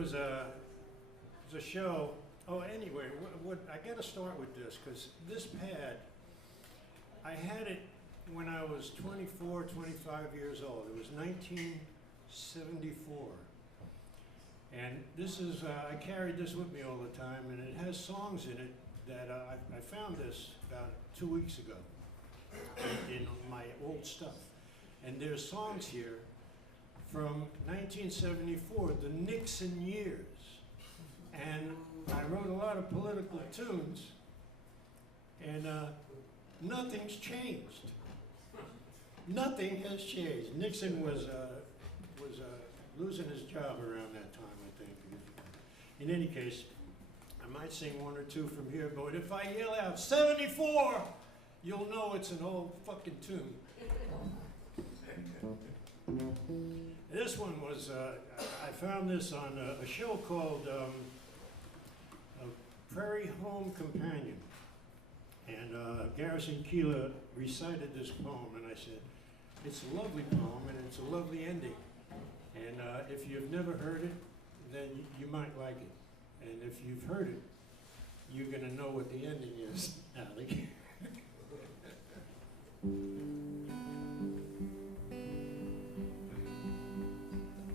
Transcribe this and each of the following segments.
was a show. Oh, anyway, I got to start with this because this pad, I had it when I was 24, 25 years old. It was 1974. And this is, I carried this with me all the time, and it has songs in it that I found this about 2 weeks ago in my old stuff. And there's songs here from 1974, the Nixon years. And I wrote a lot of political tunes, and nothing's changed. Nothing has changed. Nixon was losing his job around that time, I think. In any case, I might sing one or two from here, but if I yell out 74, you'll know it's an old fucking tune. This one was, I found this on a show called Prairie Home Companion. And Garrison Keillor recited this poem, and I said, it's a lovely poem, and it's a lovely ending. And if you've never heard it, then you might like it. And if you've heard it, you're going to know what the ending is, Alec.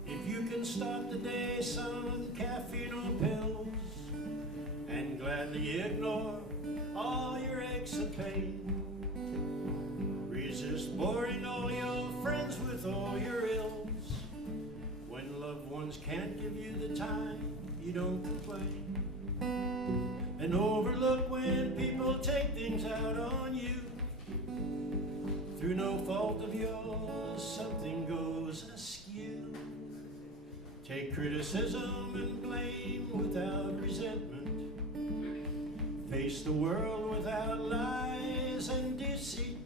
If you can start the day, son, caffeine or pills, and gladly ignore all your aches and pain, resist boring all your friends with all your ills. When loved ones can't give you the time, you don't complain, and overlook when people take things out on you. Through no fault of yours, something goes askew. Take criticism and blame without resentment. Face the world without lies and deceit.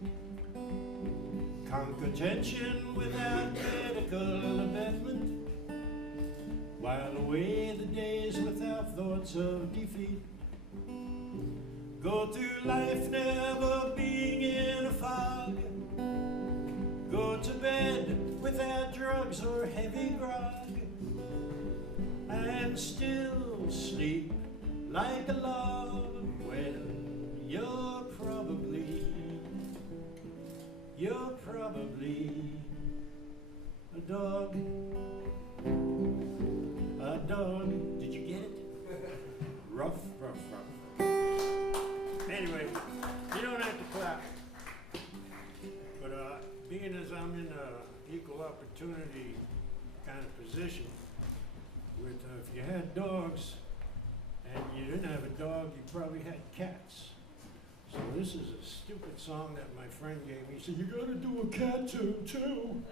Conquer tension without medical abetment. While away the days without thoughts of defeat. Go through life never being in a fog. Go to bed without drugs or heavy grog, and still sleep like a log. Well, you're probably a dog. A dog. Did you get it? Rough. Anyway, you don't have to clap. But being as I'm in an equal opportunity kind of position, with if you had dogs and you didn't have a dog, you probably had cats. So this is a stupid song that my friend gave me. He said, you gotta do a cat tune too.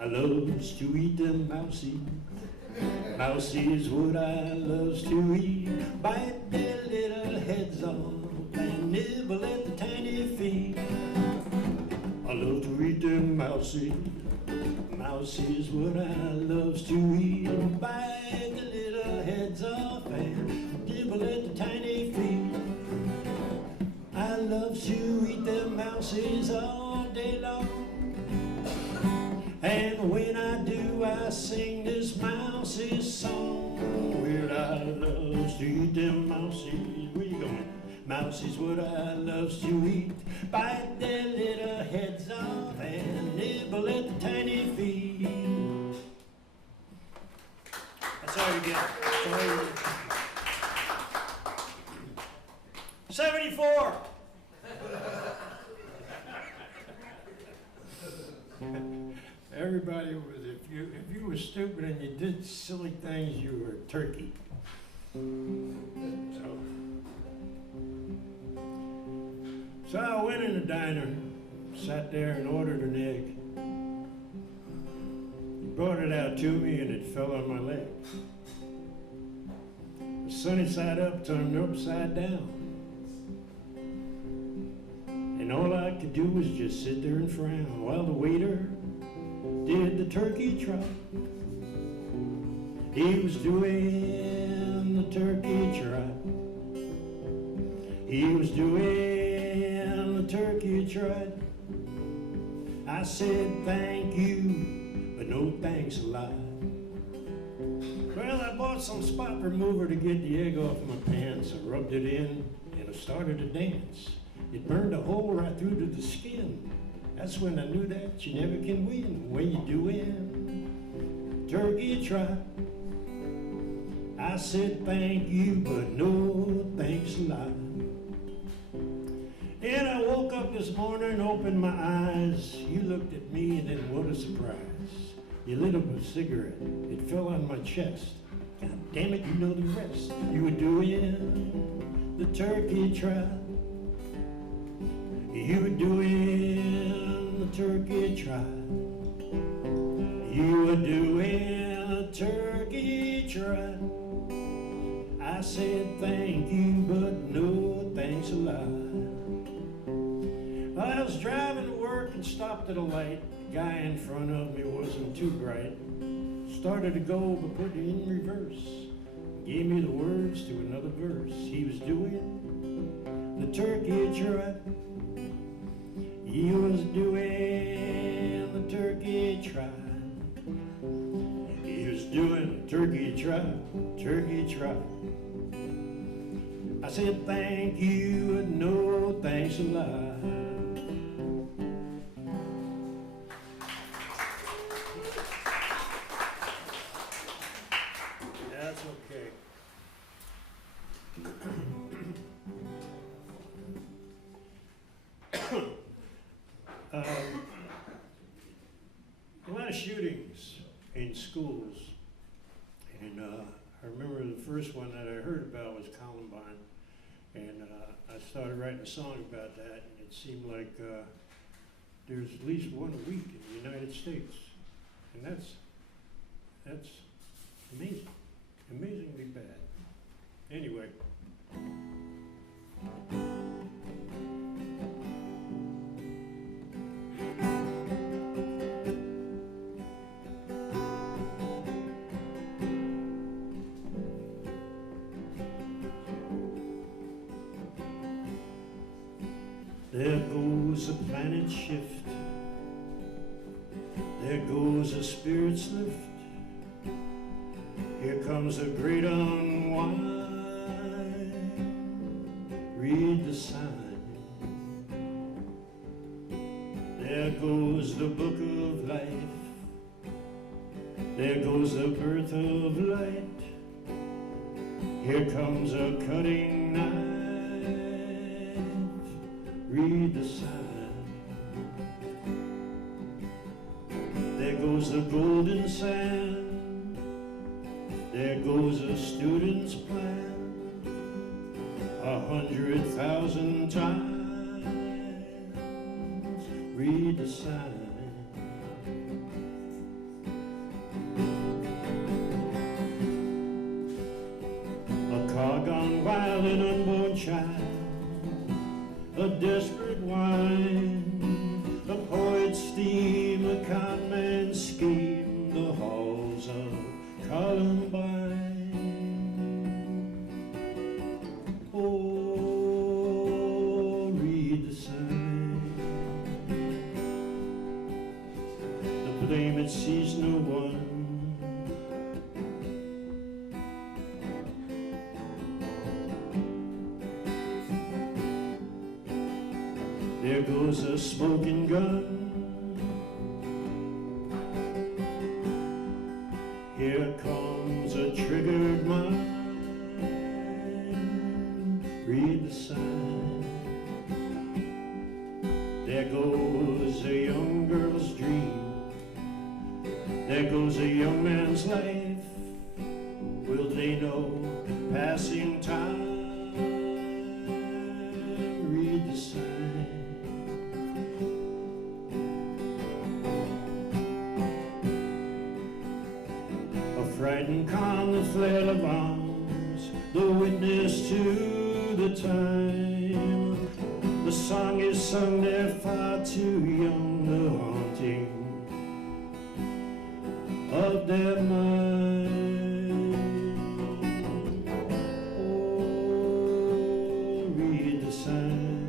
I loves to eat them mousy. Mousy is what I loves to eat. Bite their little heads off and nibble at the tiny feet. I love to eat them mousy. Mousy is what I loves to eat. Bite the little heads off and nibble at the tiny feet. I love to eat them mousies all day long. And when I do, I sing this mousy song. Well, I love to eat them mousies. Where you going? Mousie's what I loves to eat. Bite their little heads off and nibble at the tiny feet. That's all you get. That's all you get. 74. Everybody was, if you were stupid and you did silly things, you were a turkey. So I went in the diner, sat there and ordered an egg. He brought it out to me and it fell on my leg. The sunny side up turned upside down. And all I could do was just sit there and frown while the waiter did the turkey trot. He was doing the turkey trot. He was doing the turkey trot. I said thank you, but no thanks a lot. Well, I bought some spot remover to get the egg off my pants. I rubbed it in and I started to dance. It burned a hole right through to the skin. That's when I knew that you never can win when you doin' turkey trot. I said thank you, but no thanks a lot. And I woke up this morning, opened my eyes. You looked at me, and then what a surprise. You lit up a cigarette. It fell on my chest. God damn it, you know the rest. You were doing the turkey trot. You were doing the turkey trot. You were doing the turkey trot. I said thank you, but no thanks a lot. I was driving to work and stopped at a light. The guy in front of me wasn't too bright. Started to go, but put it in reverse. Gave me the words to another verse. He was doing the turkey trot. He was doing the turkey trot. He was doing the turkey trot, turkey trot. I said thank you and no thanks a lot. That's okay. A lot of shootings in schools, and I remember the first one that I heard about was Columbine, and I started writing a song about that, and it seemed like there's at least one a week in the United States, and that's amazing, amazingly bad. Anyway. There goes a planet shift. There goes a spirit's lift. Here comes a great unwind. Read the sign. There goes the book of life. There goes the birth of light. Here comes a cutting knife. Read the sign. There goes the golden sand. There goes a student's plan. 100,000 times. Read the sign. A car gone wild, an unborn child. A desperate whine, a poet's theme, a con man's scheme, the halls of Columbine. Oh, read the sign. The blame it sees no one. There goes a smoking gun. Here comes a triggered mind. Read the sign. There goes a young girl's dream. There goes a young man's life. Will they know passing time? Read the sign. Frightened calm, the flail of arms, the witness to the time. The song is sung, they're far too young, the haunting of their mind. Oh, read the sign.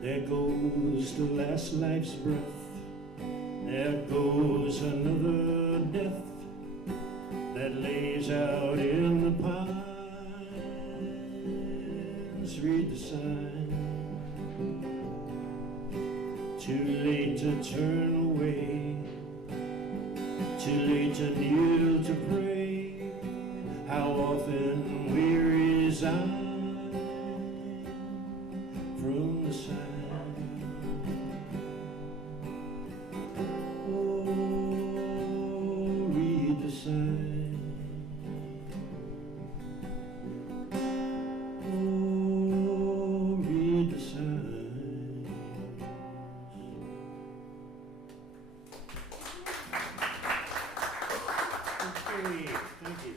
There goes the last life's breath. There goes another death that lays out in the pines. Read the sign. Too late to turn away, too late to kneel to pray. How often we resign from the sign. Oh, read the sign. Oh, read the sign. Okay, thank you.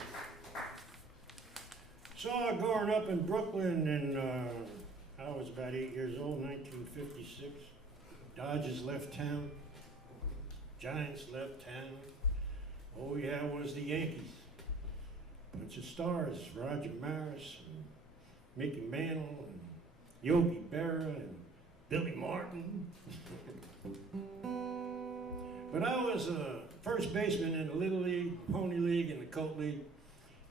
So growing up in Brooklyn, and I was about 8 years old, 1956. Dodgers left town. Giants left town. Oh yeah, it was the Yankees. Bunch of stars, Roger Maris, and Mickey Mantle, and Yogi Berra, and Billy Martin. But I was a first baseman in the Little League, Pony League, and the Colt League.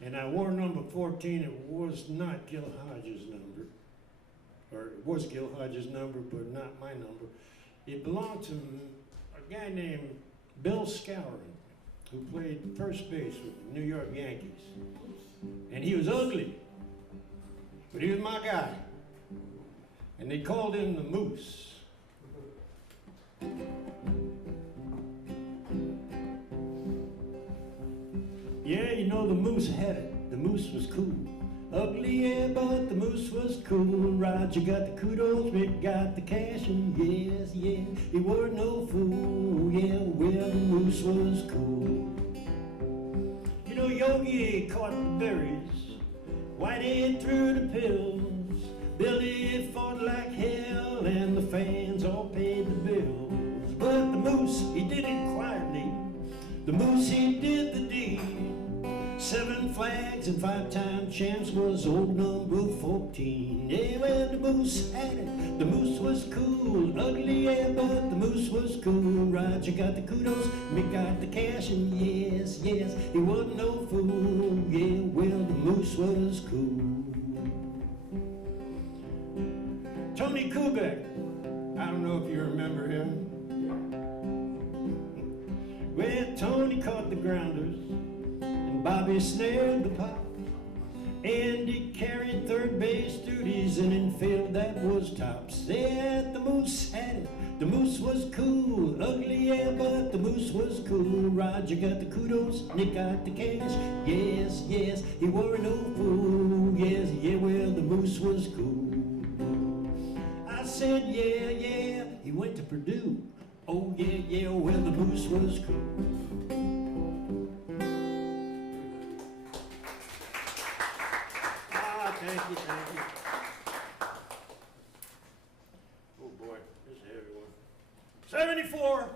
And I wore number 14. It was not Gil Hodges' number. Or it was Gil Hodges' number, but not my number. It belonged to a guy named Bill Skowron, who played first base with the New York Yankees. And he was ugly, but he was my guy. And they called him the Moose. Yeah, you know, the Moose had it. The Moose was cool. Ugly, yeah, but the Moose was cool. Roger got the kudos, Mick got the cash, and yes, yeah, he were no fool. Yeah, well, the Moose was cool. You know, Yogi caught the berries, Whitey threw the pills, Billy fought like hell, and the fans all paid the bills. But the Moose, he did it quietly. The Moose, he did the deed. 7 flags and 5-time champs was old number 14. Yeah, well, the Moose had it. The Moose was cool. Ugly, yeah, but the Moose was cool. Roger got the kudos, Mick got the cash, and yes, yes, he wasn't no fool. Yeah, well, the Moose was cool. Tony Kubek, I don't know if you remember him. Well, Tony caught the grounders, Bobby snared the pop. Andy carried third base duties, and in field that was tops. Said the Moose had it. The Moose was cool. Ugly, yeah, but the Moose was cool. Roger got the kudos, Nick got the cash. Yes, yes, he were no fool. Yes, yeah, well, the Moose was cool. I said, yeah, yeah, he went to Purdue. Oh, yeah, yeah, well, the Moose was cool. Thank you, thank you. Oh boy, this is a heavy one. 74!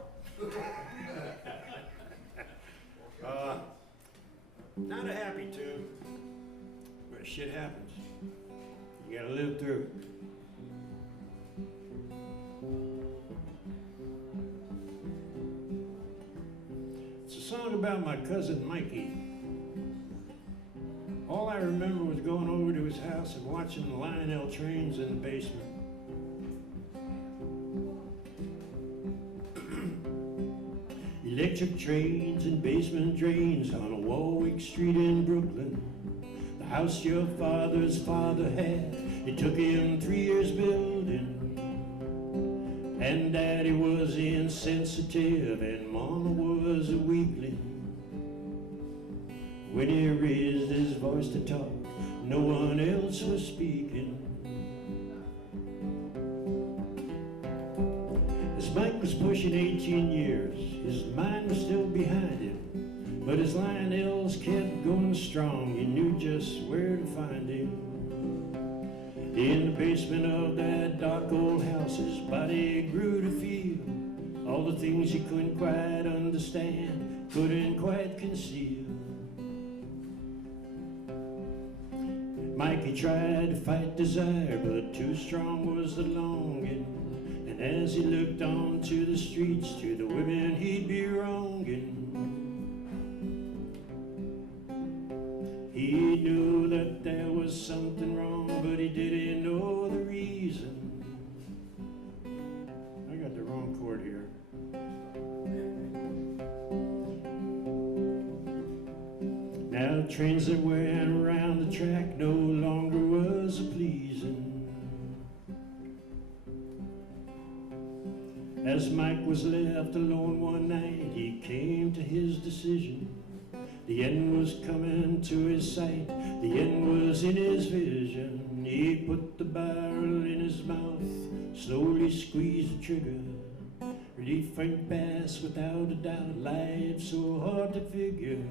Not a happy tune, but shit happens. You gotta live through it. It's a song about my cousin Mikey. All I remember was going over to his house and watching the Lionel trains in the basement. Electric trains and basement drains on a Warwick Street in Brooklyn. The house your father's father had, it took him 3 years building. And Daddy was insensitive and Mama was a weakling. When he raised his voice to talk, no one else was speaking. As Mike was pushing 18 years, his mind was still behind him. But his Lionels kept going strong, he knew just where to find him. In the basement of that dark old house, his body grew to feel all the things he couldn't quite understand, couldn't quite conceal. Mikey tried to fight desire, but too strong was the longing. And as he looked onto the streets, to the women he'd be wronging, he knew that there was something wrong, but he didn't know the reason. I got the wrong chord here. Now the trains that went around the track no longer was a-pleasing. As Mike was left alone one night, he came to his decision. The end was coming to his sight, the end was in his vision. He put the barrel in his mouth, slowly squeezed the trigger. Relief ain't past without a doubt, life so hard to figure.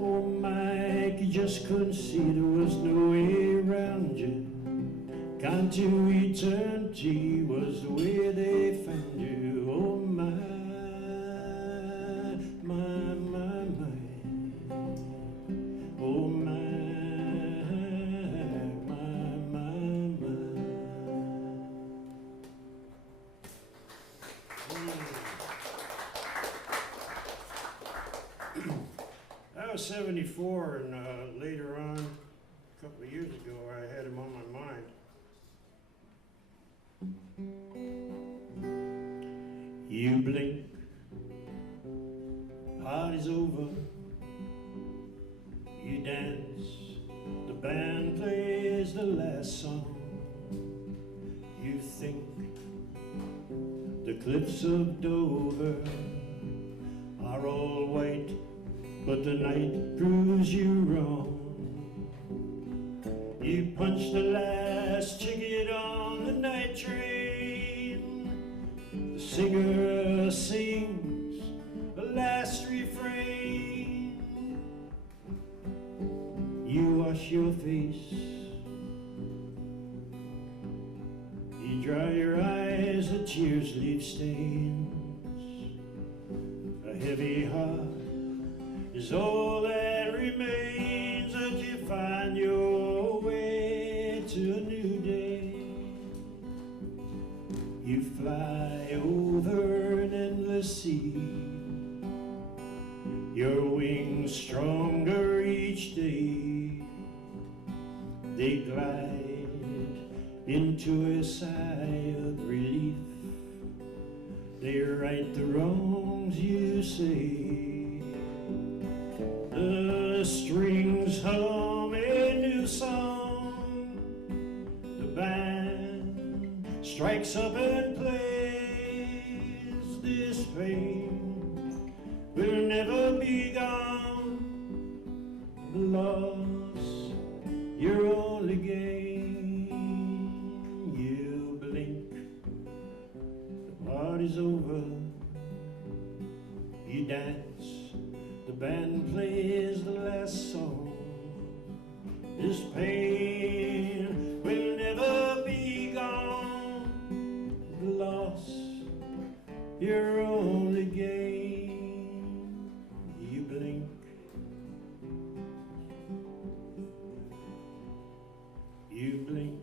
Oh Mike, you just couldn't see there was no way around you. Gone to eternity was the way they found you. Oh my. Oh my, I was 74, and later on, a couple of years ago, I had him on my mind. You blink, party's over. You dance, the band plays the last song. You think the cliffs of Dover are all white, but the night proves you wrong. You punch the last ticket on the night train. The singer sings the last refrain. You wash your face, you dry your eyes, the tears leave stains. A heavy heart is all that remains, as you find your way to a new day. You fly over an endless sea, your wings stronger each day. They glide into a sigh of relief. They right the wrongs you say. The strings hum a new song. The band strikes up and plays. This pain will never be gone. Loss, your only gain. You blink, the party's over. You dance, the band plays the last song. This pain will never be gone. Loss, your only gain. You blink. You blink.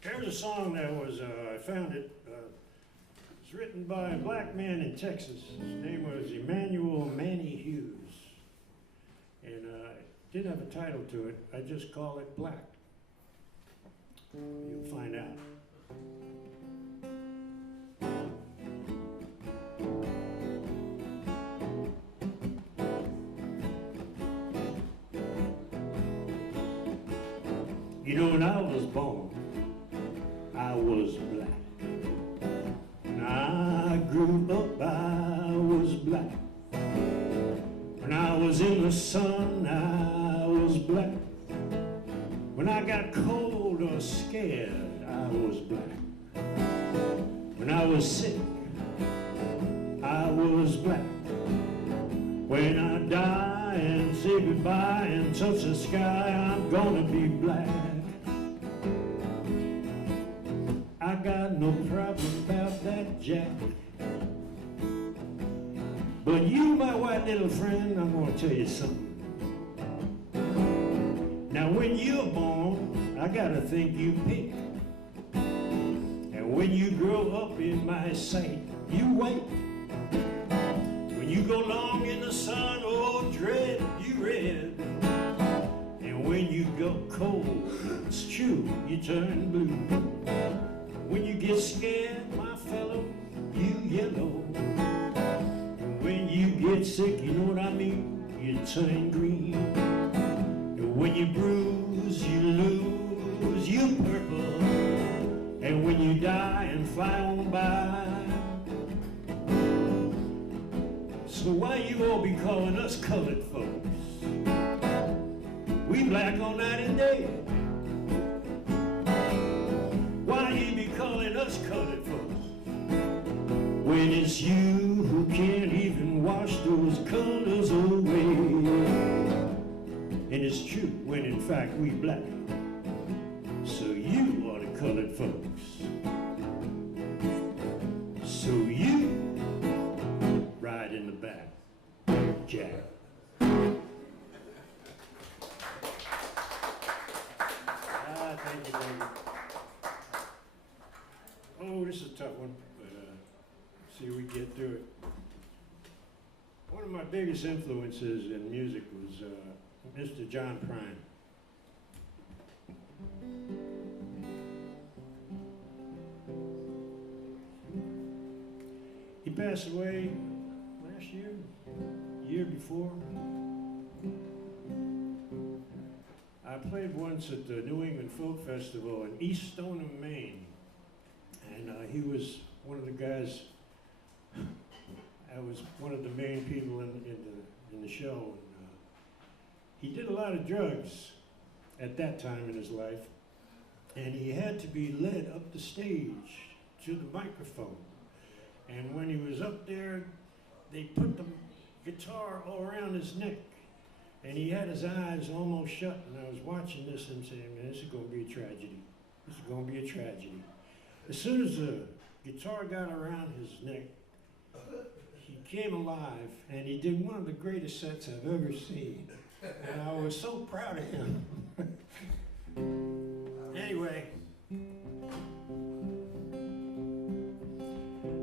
Here's a song that was, I found it. It's written by a black man in Texas. His name was Emmanuel Manny Hughes. And it didn't have a title to it. I just call it Black. You'll find out. You know, when I was born, I was black. When I grew up, I was black. When I was in the sun, I was black. When I got cold or scared, I was black. When I was sick, I was black. When I die and say goodbye and touch the sky, I'm gonna be black. I got no problem about that, Jack. But you, my white little friend, I'm gonna tell you something. Now when you're born, I gotta think you pick. And when you grow up in my sight, you wait. When you go long in the sun, oh dread, you red. And when you go cold, it's true, you turn blue. When you get scared, my fellow, you yellow. And when you get sick, you know what I mean, you turn green. And when you bruise, you lose, you purple. And when you die and fly on by. So why you all be calling us colored folks? We black all night and day. Why you be calling us colored folks? When it's you who can't even wash those colors away. And it's true when in fact we black. So you are the colored folks. So you ride in the back, Jack. Thank you, baby. Oh, this is a tough one, but see if we get through it. One of my biggest influences in music was Mr. John Prine. He passed away last year, year before. I played once at the New England Folk Festival in East Stoneham, Maine, and he was one of the guys. I was one of the main people in the show. And, he did a lot of drugs at that time in his life, and he had to be led up the stage to the microphone. And when he was up there, they put the guitar all around his neck. And he had his eyes almost shut, and I was watching this and saying, man, this is going to be a tragedy. This is going to be a tragedy. As soon as the guitar got around his neck, he came alive, and he did one of the greatest sets I've ever seen. And I was so proud of him. Anyway.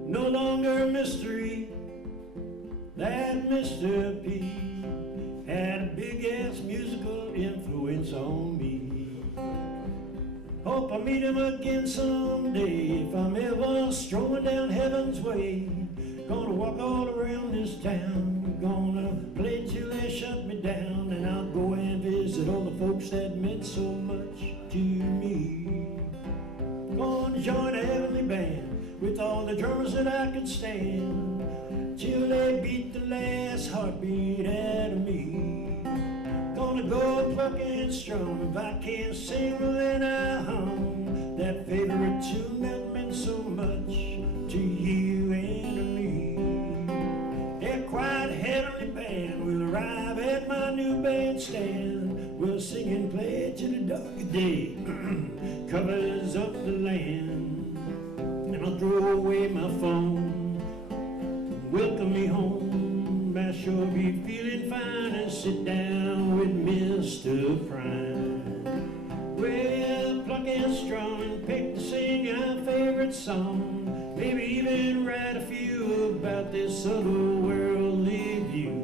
No longer a mystery, that Mr. P had a big-ass musical influence on me. Hope I meet him again someday if I'm ever strolling down heaven's way. Gonna walk all around this town, gonna play till they shut me down, and I'll go and visit all the folks that meant so much to me. Gonna join a heavenly band with all the drummers that I could stand, till they beat the last heartbeat out of me. Gonna go plucking strum if I can't sing, well then I hum that favorite tune that meant so much to you and to me. A quiet heavenly band will arrive at my new bandstand. We'll sing and play till the dark of day covers up the land. And I'll throw away my phone, welcome me home. I sure be feeling fine and sit down with Mr. Prime. Well, pluck and strum and pick to sing our favorite song. Maybe even write a few about this otherworldly view.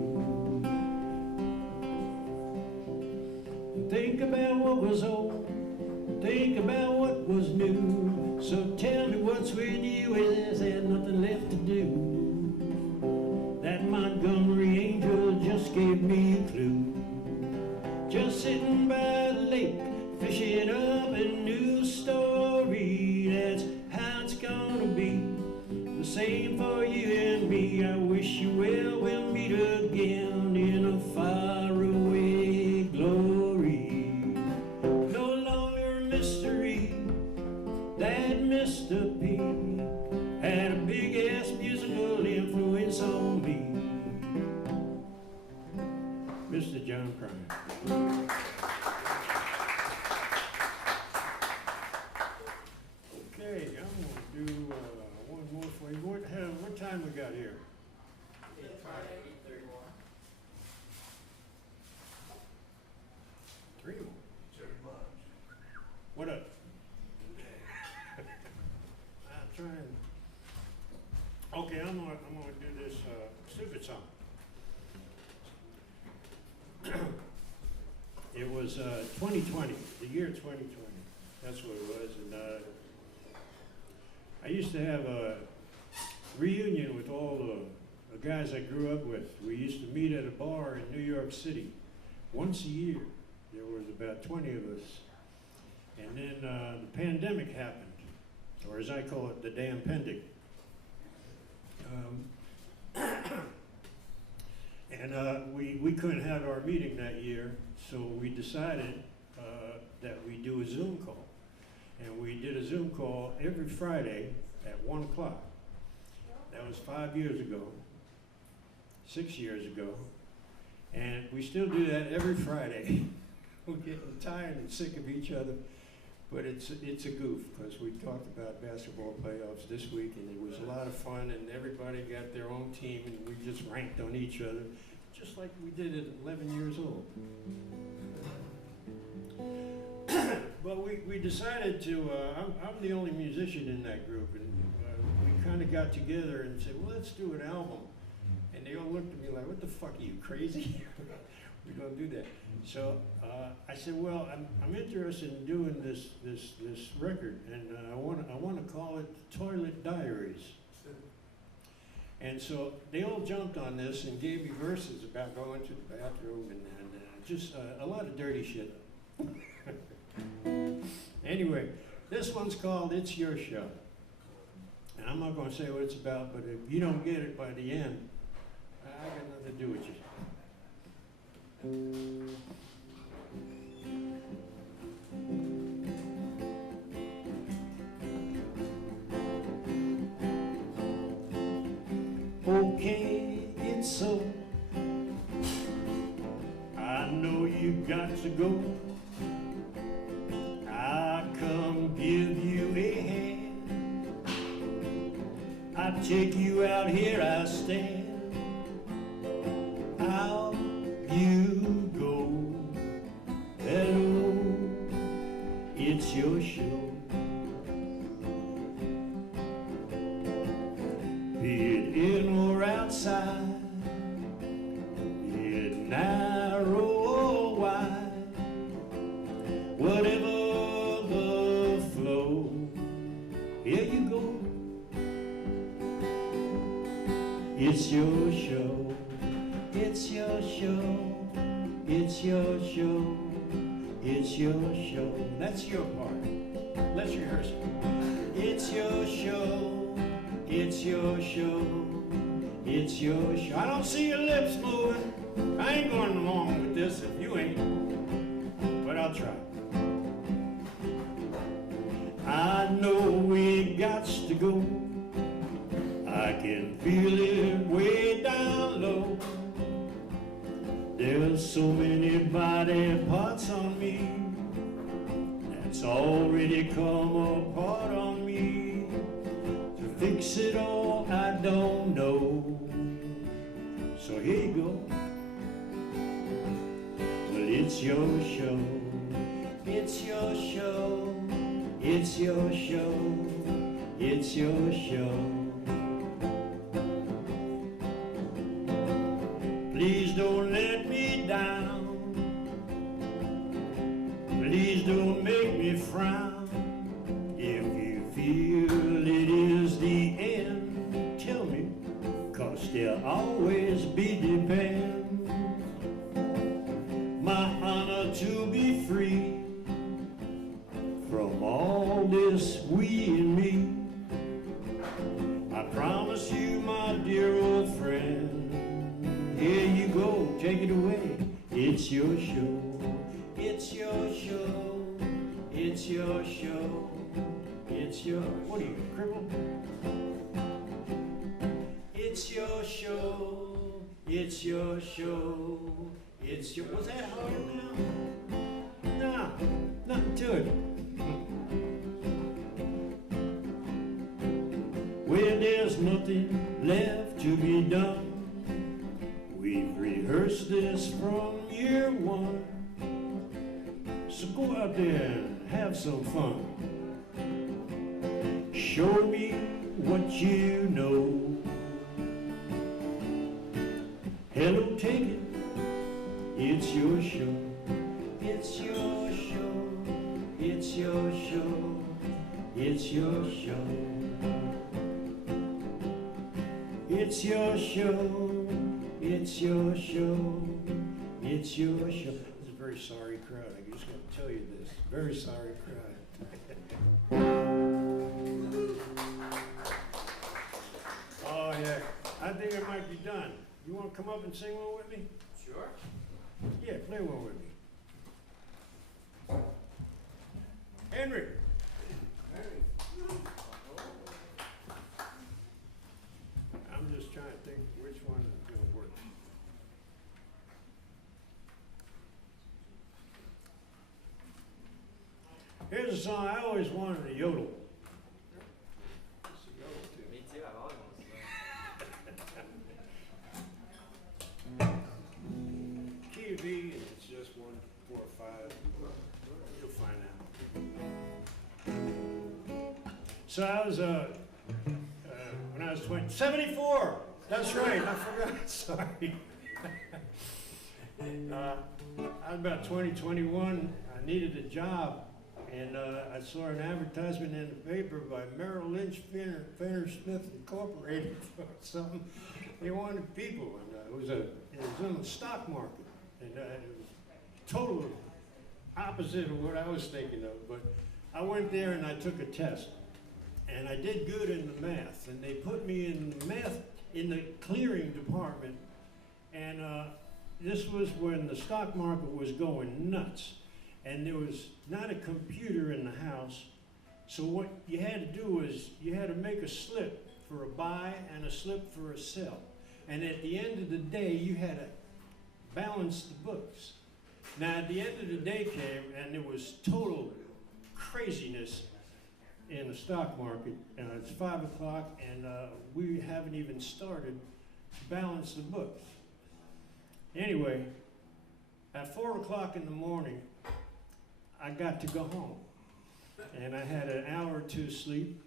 Think about what was old, think about what was new. So tell me what's with you, is there nothing left to do? That Montgomery angel just gave me a clue. Just sitting by the lake, fishing up a new story. That's how it's gonna be, the same for you and me. I wish you well, we'll meet again in a faraway glory. No longer a mystery, that Mr. P had a big-ass musical influence on me. Mr. John Prine. Okay, I'm do one more for you. What time we got here? 8:31. 3 more. Pretty much. What up? I'm trying. Okay, I'm gonna do this stupid song. It was 2020, the year 2020. That's what it was, and I used to have a reunion with all the guys I grew up with. We used to meet at a bar in New York City once a year. There was about 20 of us. And then the pandemic happened, or as I call it, the damn pendic. And we couldn't have our meeting that year, so we decided that we do a Zoom call. And we did a Zoom call every Friday at 1 o'clock. That was 5 years ago, 6 years ago. And we still do that every Friday. We're getting tired and sick of each other, but it's a goof, because we talked about basketball playoffs this week, and it was a lot of fun, and everybody got their own team, and we just ranked on each other, just like we did at 11 years old. But we decided to, I'm the only musician in that group, and we kind of got together and said, well, let's do an album. And they all looked at me like, what the fuck, are you crazy? We don't do that. So I said, well, I'm interested in doing this record, and I want to call it Toilet Diaries. And so they all jumped on this and gave me verses about going to the bathroom and just a lot of dirty shit. Anyway, this one's called It's Your Show. And I'm not going to say what it's about, but if you don't get it by the end, I got nothing to do with you. Okay, it's so. I know you got to go. I come give you a hand. I take you out, here I stand. Out you go. Hello, it's your show. Be it in or outside, be it narrow or wide, whatever the flow, here you go. It's your show, it's your show, it's your show, it's your show. That's your part. Let's rehearse it. It's your show, it's your show, it's your show. I don't see your lips moving. I ain't going along with this if you ain't, but I'll try. I know we gots to go. I can feel it way down low. There's so many body parts on me that's already come apart on me. To fix it all, I don't know. So here you go. Well, it's your show. It's your show. It's your show. It's your show. Please don't let me down. Please don't make me frown. If you feel it is the end, tell me, 'cause there'll always be depend. My honor to be free from all this we and me. I promise you, my dear old friend, here you go, take it away. It's your show, it's your show, it's your show, it's your, what are you, crippled? It's your show, it's your show, it's your, was that hard now? No, nothing to it. where there's nothing left to be done. We've rehearsed this from year one, so go out there and have some fun. Show me what you know. Hello, take it, it's your show. It's your show, it's your show, it's your show. It's your show, it's your show, it's your show. It's a very sorry crowd, I just got to tell you this. Very sorry crowd. Oh yeah, I think it might be done. You want to come up and sing one with me? Sure. Yeah, play one with me. Henry. I'm just trying to think which one is going to work. Here's a song I always wanted to yodel. Me too, I've always wanted to Key of E, and it's just 1, 4, 5. You'll find out. So I was, when I was 74. That's right, I forgot, sorry. I was about 20, 21. I needed a job, and I saw an advertisement in the paper by Merrill Lynch, Fenner Smith Incorporated or something. They wanted people, and it was on the stock market, and it was total opposite of what I was thinking of. But I went there and I took a test, and I did good in the math, and they put me in the math in the clearing department, and this was when the stock market was going nuts, and there was not a computer in the house, so what you had to do was you had to make a slip for a buy and a slip for a sell, and at the end of the day you had to balance the books. Now at the end of the day came, and there was total craziness in the stock market. It's 5 o'clock, and we haven't even started to balance the books. Anyway, at 4 o'clock in the morning, I got to go home, and I had an hour or two sleep,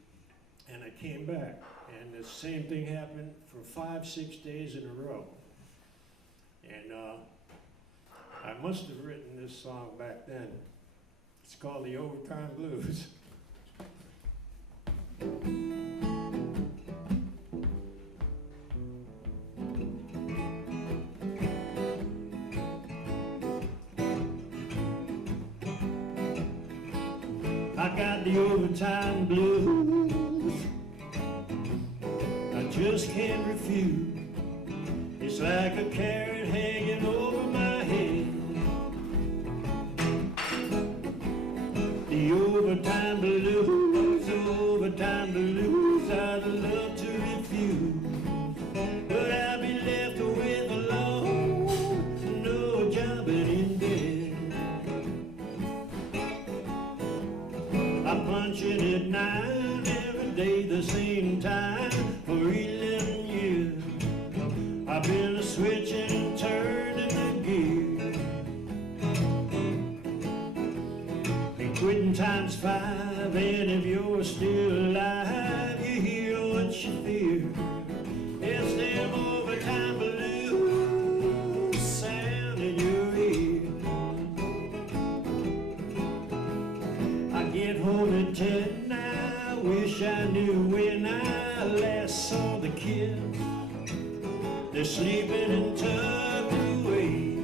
and I came back, and the same thing happened for 5, 6 days in a row. And I must have written this song back then. It's called the Overtime Blues. I got the overtime blues, I just can't refuse. It's like a carrot hanging over my head. The overtime blues, overtime blues, I'd love to refuse, but I'd be left with alone, no job and in bed. I'm punching at 9 every day the same time for 11 years. I've been a switching and turning the gear, and quitting times 5, and if you're still alive, you hear what you fear. It's them overtime blues sound in your ear. I get home at 10, I wish I knew when I last saw the kids. They're sleeping and tucked away.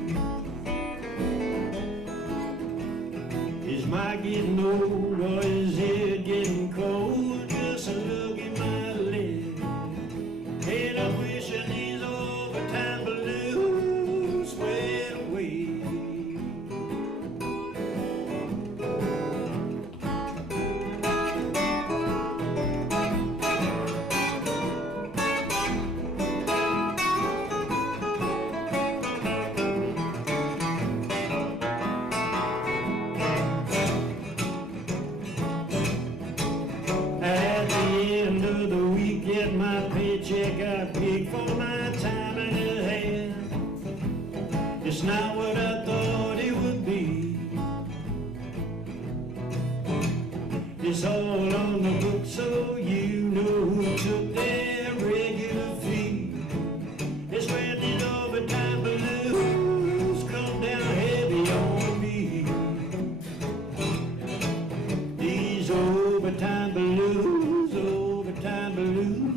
Is my getting old, or is it getting cold? Just look at my leg, and I'm wishing these overtime blues went away. At the end of the weekend, check I picked for my time and a half. It's not what I thought it would be. It's all on the book, so you know who took their regular fee. It's when these overtime blues come down heavy on me. These overtime blues,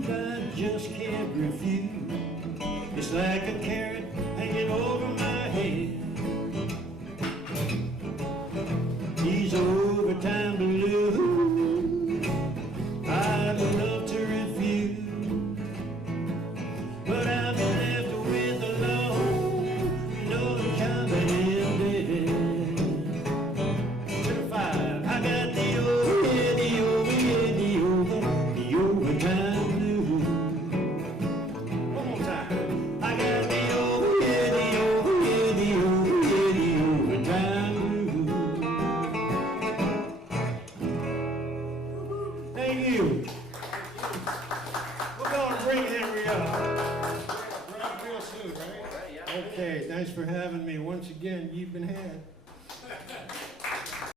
I just can't refuse. It's like a carrot hanging over my head. These overtime blues, I'd love to refuse, but I've been left with alone, no confidence. To the five, I got the overtime blues. One more time, I got the overtime blues. Thank you. We're going to bring Henry up. Right real soon, right? Alright, yeah. Okay, thanks for having me. Once again, you've been had.